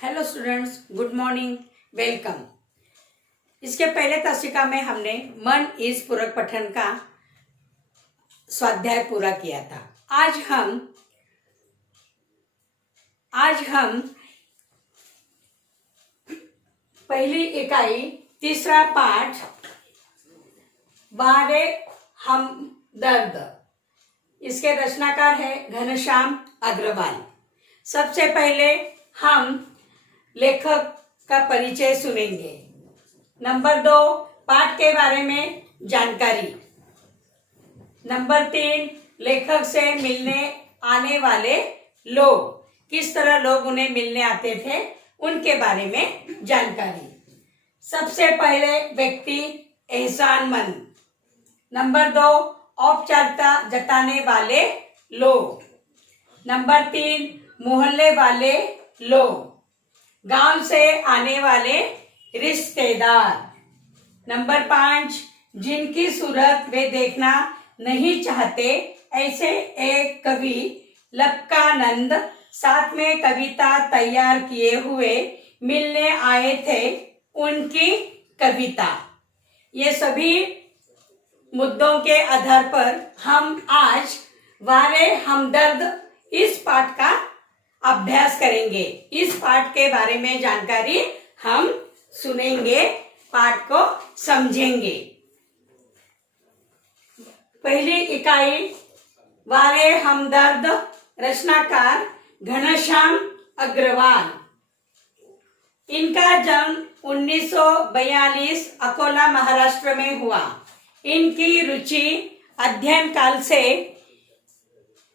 Hello students, good morning, welcome. इसके पहले तासिका में हमने मन इस पूरक पठन का स्वाध्याय पूरा किया था। आज हम पहली इकाई तीसरा पाठ वारे हमदर्द, इसके रचनाकार है घनश्याम अग्रवाल। सबसे पहले हम लेखक का परिचय सुनेंगे। नंबर 2, पाठ के बारे में जानकारी। नंबर 3, लेखक से मिलने आने वाले लोग, किस तरह लोग उन्हें मिलने आते थे, उनके बारे में जानकारी। सबसे पहले व्यक्ति एहसानमंद। नंबर 2, औपचारिकता जताने वाले लोग। नंबर 3, मोहल्ले वाले लोग, गांव से आने वाले रिश्तेदार। नंबर 5, जिनकी सूरत वे देखना नहीं चाहते, ऐसे एक कवि लपकानंद साथ में कविता तैयार किए हुए मिलने आए थे, उनकी कविता। ये सभी मुद्दों के आधार पर हम आज वारे हमदर्द इस पाठ का अभ्यास करेंगे। इस पाठ के बारे में जानकारी हम सुनेंगे, पाठ को समझेंगे। पहली इकाई वारे हमदर्द, रचनाकार घनश्याम अग्रवाल। इनका जन्म 1942 अकोला महाराष्ट्र में हुआ। इनकी रुचि अध्ययन काल से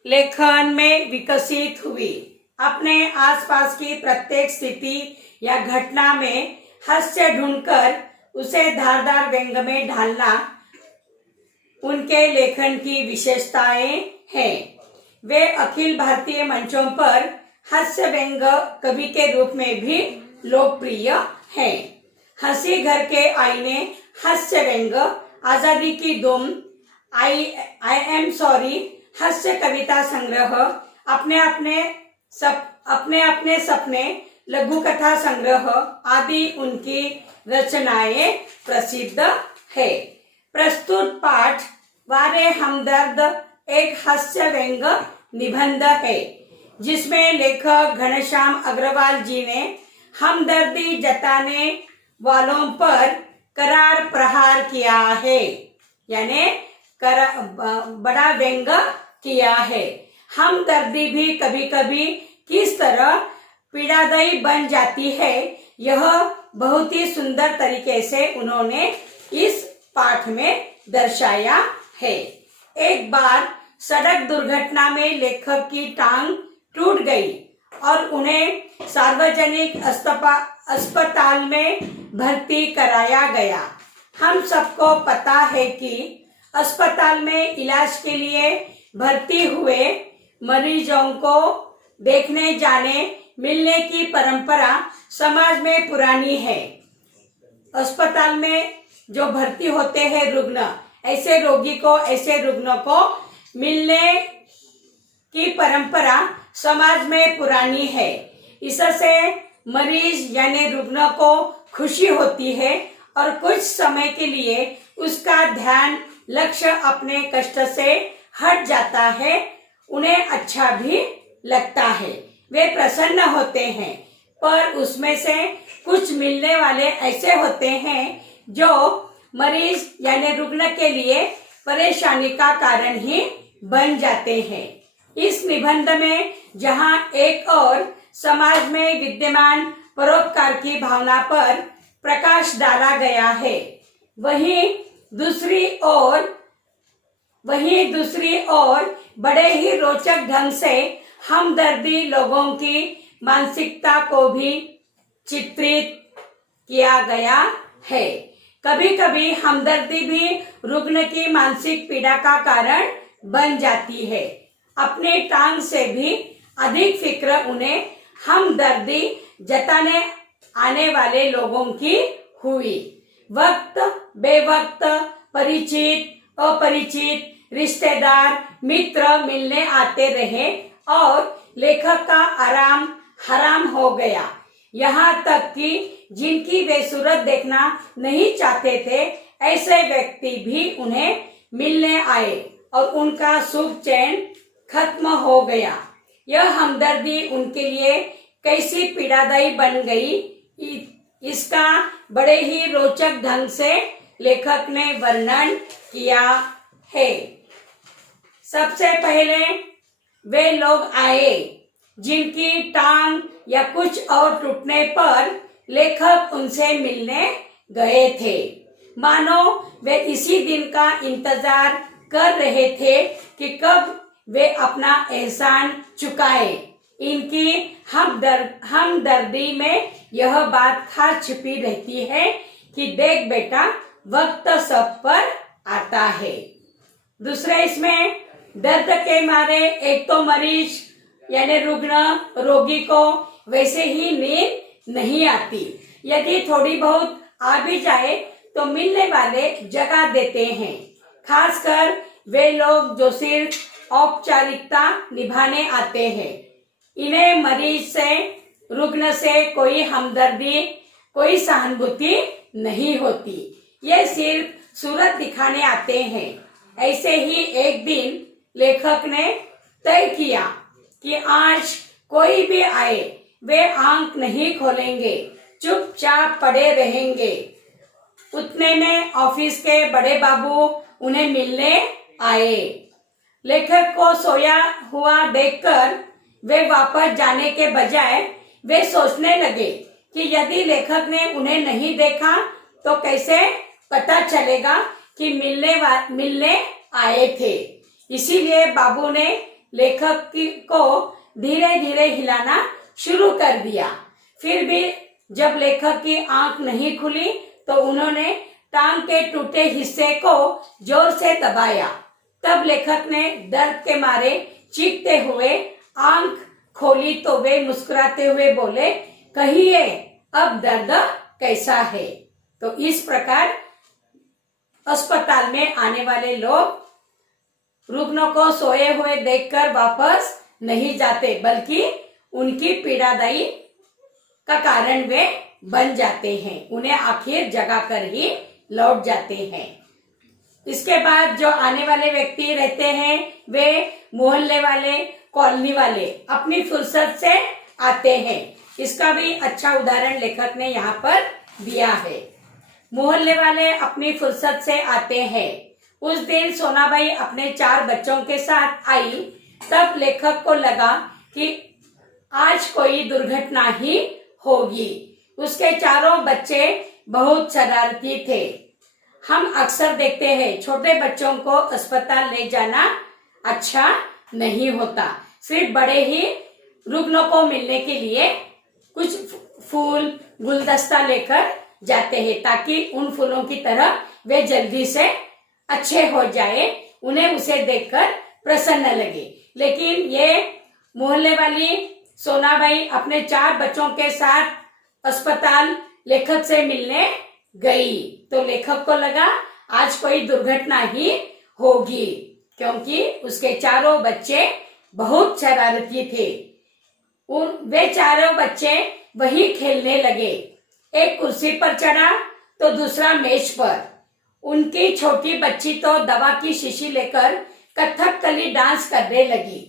लेखन में विकसित हुई। अपने आसपास की प्रत्येक स्थिति या घटना में हास्य ढूंढकर उसे धारदार व्यंग में ढालना उनके लेखन की विशेषताएं हैं। वे अखिल भारतीय मंचों पर हास्य व्यंग कवि के रूप में भी लोकप्रिय हैं। हंसी घर के आईने, हास्य व्यंग, आजादी की दुम, आई एम सॉरी, हास्य कविता संग्रह, अपने अपने सपने, लघु कथा संग्रह आदि उनकी रचनाएं प्रसिद्ध है। प्रस्तुत पाठ वारे हमदर्द एक हास्य व्यंग निबंध है, जिसमें लेखक घनश्याम अग्रवाल जी ने हमदर्दी जताने वालों पर करार प्रहार किया है, यानी बड़ा व्यंग किया है। हमदर्दी भी कभी कभी किस तरह पीड़ादायी बन जाती है, यह बहुत ही सुंदर तरीके से उन्होंने इस पाठ में दर्शाया है। एक बार सड़क दुर्घटना में लेखक की टांग टूट गई और उन्हें सार्वजनिक अस्पताल में भर्ती कराया गया। हम सबको पता है कि अस्पताल में इलाज के लिए भर्ती हुए मरीजों को देखने जाने मिलने की परंपरा समाज में पुरानी है। अस्पताल में जो भर्ती होते हैं रुग्ण, ऐसे रुग्णों को मिलने की परंपरा समाज में पुरानी है। इससे मरीज यानी रुग्ण को खुशी होती है और कुछ समय के लिए उसका ध्यान लक्ष्य अपने कष्ट से हट जाता है, उन्हें अच्छा भी लगता है, वे प्रसन्न होते हैं। पर उसमें से कुछ मिलने वाले ऐसे होते हैं जो मरीज यानी रुग्ण के लिए परेशानी का कारण ही बन जाते हैं। इस निबंध में जहां एक और समाज में विद्यमान परोपकार की भावना पर प्रकाश डाला गया है, वहीं दूसरी ओर बड़े ही रोचक ढंग से हमदर्दी लोगों की मानसिकता को भी चित्रित किया गया है। कभी कभी हमदर्दी भी रुग्ण की मानसिक पीड़ा का कारण बन जाती है। अपने टांग से भी अधिक फिक्र उन्हें हमदर्दी जताने आने वाले लोगों की हुई। वक्त बेवक्त, परिचित अपरिचित, रिश्तेदार मित्र मिलने आते रहे और लेखक का आराम हराम हो गया। यहाँ तक कि जिनकी वे सूरत देखना नहीं चाहते थे, ऐसे व्यक्ति भी उन्हें मिलने आए और उनका सुख चैन खत्म हो गया। यह हमदर्दी उनके लिए कैसी पीड़ादायी बन गई, इसका बड़े ही रोचक ढंग से लेखक ने वर्णन किया है। सबसे पहले वे लोग आए जिनकी टांग या कुछ और टूटने पर लेखक उनसे मिलने गए थे। मानो वे इसी दिन का इंतजार कर रहे थे कि कब वे अपना एहसान चुकाए। इनकी हमदर्दी में यह बात खास छिपी रहती है कि देख बेटा, वक्त सब पर आता है। दूसरे इसमें दर्द के मारे एक तो मरीज यानी रुग्ण रोगी को वैसे ही नींद नहीं आती, यदि थोड़ी बहुत आ भी जाए तो मिलने वाले जगा देते हैं। खासकर वे लोग जो सिर्फ औपचारिकता निभाने आते हैं। इन्हें मरीज से, रुग्ण से कोई हमदर्दी, कोई सहानुभूति नहीं होती। ये सिर्फ सूरत दिखाने आते हैं। ऐसे ही एक दिन लेखक ने तय किया कि आज कोई भी आए वे आंख नहीं खोलेंगे, चुपचाप पड़े रहेंगे। उतने में ऑफिस के बड़े बाबू उन्हें मिलने आए। लेखक को सोया हुआ देखकर वे वापस जाने के बजाय वे सोचने लगे कि यदि लेखक ने उन्हें नहीं देखा तो कैसे पता चलेगा कि मिलने आए थे। इसीलिए बाबू ने लेखक को धीरे धीरे हिलाना शुरू कर दिया। फिर भी जब लेखक की आंख नहीं खुली तो उन्होंने टांग के टूटे हिस्से को जोर से दबाया। तब लेखक ने दर्द के मारे चीखते हुए आंख खोली तो वे मुस्कुराते हुए बोले, कहिए अब दर्द कैसा है। तो इस प्रकार अस्पताल में आने वाले लोग रुग्णों को सोए हुए देखकर वापस नहीं जाते, बल्कि उनकी पीड़ादायी का कारण वे बन जाते हैं। उन्हें आखिर जगा कर ही लौट जाते हैं। इसके बाद जो आने वाले व्यक्ति रहते हैं वे मोहल्ले वाले, कॉलोनी वाले अपनी फुर्सत से आते हैं। इसका भी अच्छा उदाहरण लेखक ने यहाँ पर दिया है। मोहल्ले वाले अपनी फुर्सत से आते हैं। उस दिन सोनाबाई अपने 4 बच्चों के साथ आई। तब लेखक को लगा कि आज कोई दुर्घटना ही होगी। उसके चारों बच्चे बहुत शरारती थे। हम अक्सर देखते हैं छोटे बच्चों को अस्पताल ले जाना अच्छा नहीं होता। सिर्फ बड़े ही रुग्णों को मिलने के लिए कुछ फूल, गुलदस्ता लेकर जाते हैं ताकि उन फूलों की तरह वे जल्दी से अच्छे हो जाए, उन्हें उसे देखकर प्रसन्न लगे। लेकिन ये मोहल्ले वाली सोनाबाई अपने 4 बच्चों के साथ अस्पताल लेखक से मिलने गई तो लेखक को लगा आज कोई दुर्घटना ही होगी, क्योंकि उसके चारों बच्चे बहुत शरारती थे। वे चारों बच्चे वही खेलने लगे। एक कुर्सी पर चढ़ा तो दूसरा मेज पर। उनकी छोटी बच्ची तो दवा की शीशी लेकर कथकली डांस करने लगी।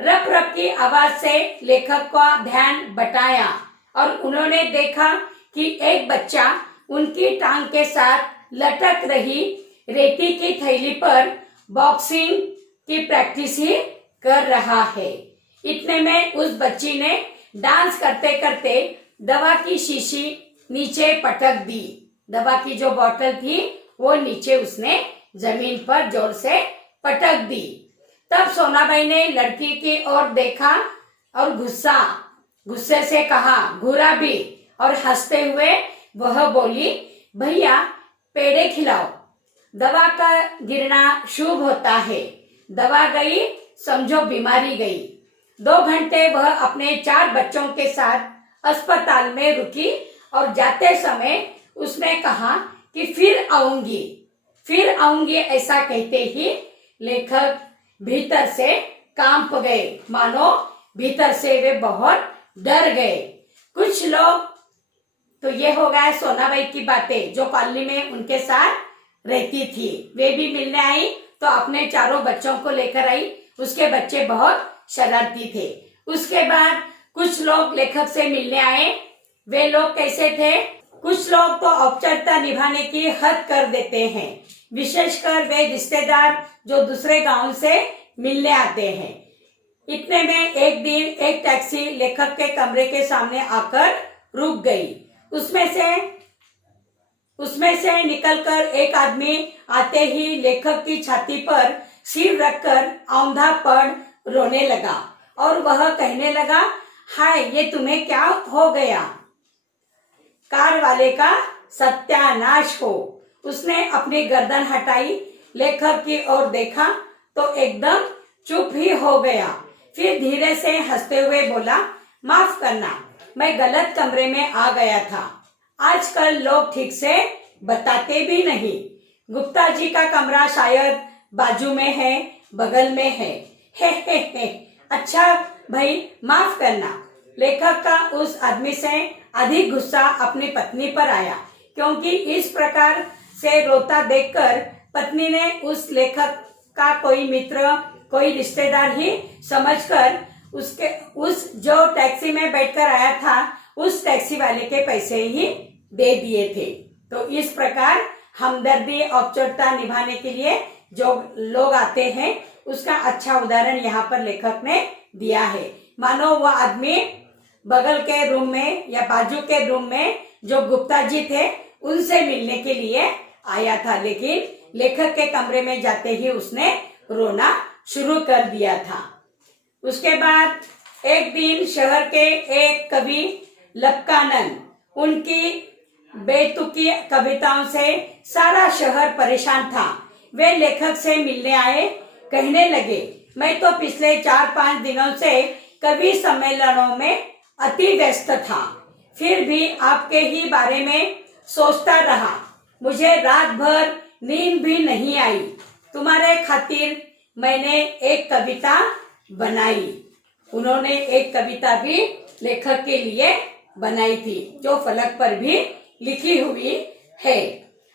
रप रप की आवाज से लेखक का ध्यान बटाया और उन्होंने देखा कि एक बच्चा उनकी टांग के साथ लटक रही रेती की थैली पर बॉक्सिंग की प्रैक्टिस ही कर रहा है। इतने में उस बच्ची ने डांस करते करते दवा की शीशी नीचे पटक दी। दवा की जो बोतल थी वो नीचे उसने जमीन पर जोर से पटक दी। तब सोनाबाई ने लड़की की ओर देखा और गुस्से से कहा, घूरा भी, और हंसते हुए वह बोली, भैया पेड़े खिलाओ, दवा का गिरना शुभ होता है। दवा गई समझो बीमारी गई। 2 घंटे वह अपने 4 बच्चों के साथ अस्पताल में रुकी और जाते समय उसने कहा कि फिर आऊंगी। ऐसा कहते ही लेखक भीतर से कांप गए, मानो भीतर से वे बहुत डर गए। कुछ लोग, तो ये हो गया सोनाबाई की बातें जो कॉलोनी में उनके साथ रहती थी, वे भी मिलने आई तो अपने चारों बच्चों को लेकर आई। उसके बच्चे बहुत शरारती थे। उसके बाद कुछ लोग लेखक से मिलने आए। वे लोग कैसे थे? कुछ लोग तो औपचारिकता निभाने की हद कर देते हैं, विशेषकर वे रिश्तेदार जो दूसरे गांव से मिलने आते हैं। इतने में एक दिन एक टैक्सी लेखक के कमरे के सामने आकर रुक गई। उसमें से निकलकर एक आदमी आते ही लेखक की छाती पर सिर रखकर औंधा पड़ रोने लगा और वह कहने लगा, हाय, ये तुम्हें क्या हो गया? कार वाले का सत्यानाश हो। उसने अपनी गर्दन हटाई, लेखक की ओर देखा तो एकदम चुप ही हो गया। फिर धीरे से हंसते हुए बोला, माफ करना, मैं गलत कमरे में आ गया था। आजकल लोग ठीक से बताते भी नहीं। गुप्ता जी का कमरा शायद बाजू में है, बगल में है। हे। अच्छा भाई, माफ करना। लेखक का उस आदमी से अधिक गुस्सा अपनी पत्नी पर आया, क्योंकि इस प्रकार से रोता देखकर पत्नी ने उस लेखक का कोई मित्र, कोई रिश्तेदार ही समझकर उस जो टैक्सी में बैठकर आया था उस टैक्सी वाले के पैसे ही दे दिए थे। तो इस प्रकार हमदर्दी, औपचारिकता निभाने के लिए जो लोग आते हैं उसका अच्छा उदाहरण यहाँ पर लेखक ने दिया है। मानो वह आदमी बगल के रूम में या बाजू के रूम में जो गुप्ता जी थे उनसे मिलने के लिए आया था, लेकिन लेखक के कमरे में जाते ही उसने रोना शुरू कर दिया था। उसके बाद एक दिन शहर के एक कवि लपकानंद, उनकी बेतुकी कविताओं से सारा शहर परेशान था। वे लेखक से मिलने आए, कहने लगे, मैं तो पिछले 4-5 दिनों से कवि सम्मेलनों में अति व्यस्त था, फिर भी आपके ही बारे में सोचता रहा। मुझे रात भर नींद भी नहीं आई। तुम्हारे खातिर मैंने एक कविता बनाई। उन्होंने एक कविता भी लेखक के लिए बनाई थी, जो फलक पर भी लिखी हुई है।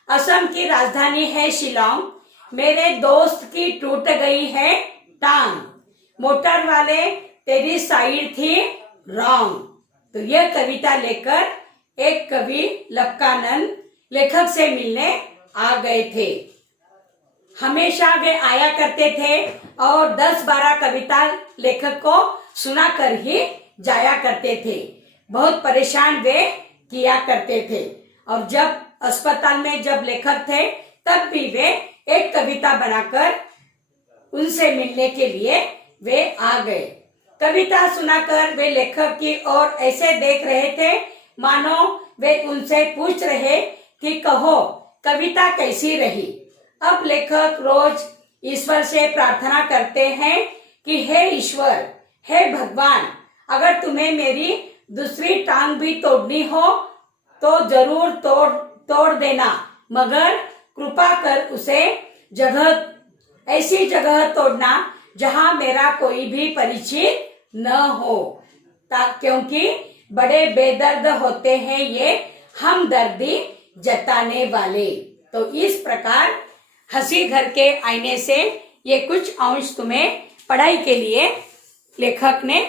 असम की राजधानी है शिलोंग, मेरे दोस्त की टूट गई है टांग, मोटर वाले तेरी साइड थी रॉन्ग। तो यह कविता लेकर एक कवि लपकानंद लेखक से मिलने आ गए थे। हमेशा वे आया करते थे और 10-12 कविता लेखक को सुनाकर ही जाया करते थे। बहुत परेशान वे किया करते थे और जब अस्पताल में जब लेखक थे तब भी वे एक कविता बनाकर उनसे मिलने के लिए वे आ गए। कविता सुनाकर वे लेखक की ओर ऐसे देख रहे थे मानो वे उनसे पूछ रहे कि कहो कविता कैसी रही। अब लेखक रोज ईश्वर से प्रार्थना करते हैं कि हे ईश्वर, हे भगवान, अगर तुम्हें मेरी दूसरी टांग भी तोड़नी हो तो जरूर तोड़ देना, मगर कृपा कर उसे ऐसी जगह तोड़ना जहां मेरा कोई भी परिचित न हो, क्योंकि बड़े बेदर्द होते हैं ये हमदर्दी जताने वाले। तो इस प्रकार हंसी घर के आईने से ये कुछ अंश तुम्हें पढ़ाई के लिए लेखक ने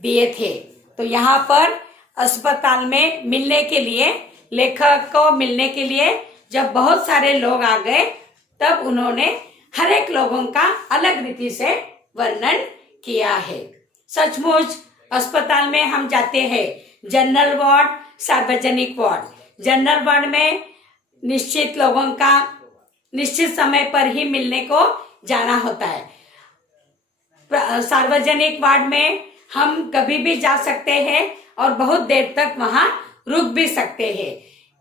दिए थे। तो यहाँ पर अस्पताल में मिलने के लिए, लेखक को मिलने के लिए जब बहुत सारे लोग आ गए तब उन्होंने हर एक लोगों का अलग रीति से वर्णन किया है। सचमुच अस्पताल में हम जाते हैं, जनरल वार्ड, सार्वजनिक वार्ड। जनरल वार्ड में निश्चित लोगों का निश्चित समय पर ही मिलने को जाना होता है। सार्वजनिक वार्ड में हम कभी भी जा सकते हैं और बहुत देर तक वहां रुक भी सकते हैं।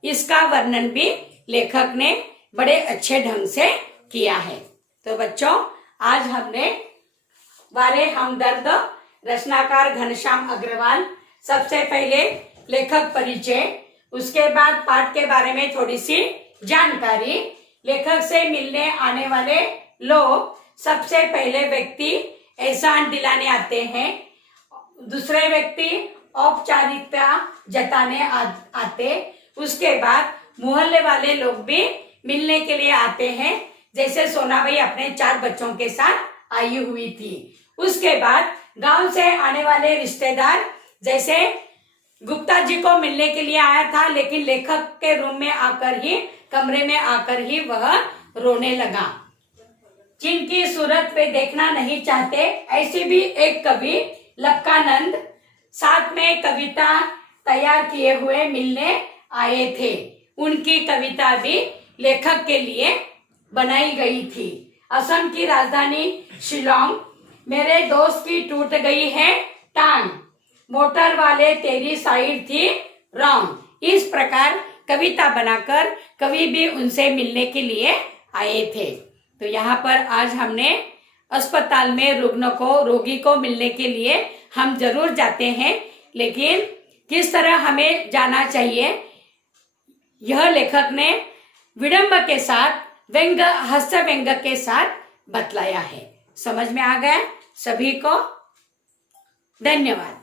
इसका वर्णन भी लेखक ने बड़े अच्छे ढंग से किया है। तो बच्चों, आज हमने वारे हमदर्द, रचनाकार घनश्याम अग्रवाल, सबसे पहले लेखक परिचय, उसके बाद पाठ के बारे में थोड़ी सी जानकारी, लेखक से मिलने आने वाले लोग, सबसे पहले व्यक्ति एहसान दिलाने आते हैं, दूसरे व्यक्ति औपचारिकता जताने आते। उसके बाद मोहल्ले वाले लोग भी मिलने के लिए आते हैं, जैसे सोनाबाई अपने 4 बच्चों के साथ आई हुई थी। उसके बाद गांव से आने वाले रिश्तेदार, जैसे गुप्ता जी को मिलने के लिए आया था, लेकिन लेखक के रूम में आकर ही, कमरे में आकर ही वह रोने लगा। जिनकी सूरत वे देखना नहीं चाहते, ऐसे भी एक कवि लक्कानंद साथ में कविता तैयार किए हुए मिलने आए थे। उनकी कविता भी लेखक के लिए बनाई गई थी। असम की राजधानी शिलोंग, मेरे दोस्त की टूट गई है टांग, मोटर वाले तेरी साइड थी रॉन्ग। इस प्रकार कविता बनाकर कवि भी उनसे मिलने के लिए आए थे। तो यहाँ पर आज हमने अस्पताल में रोगी को मिलने के लिए हम जरूर जाते हैं, लेकिन किस तरह हमें जाना चाहिए यह लेखक ने विडंब के साथ, हास्य व्यंग के साथ बतलाया है। समझ में आ गया सभी को? धन्यवाद।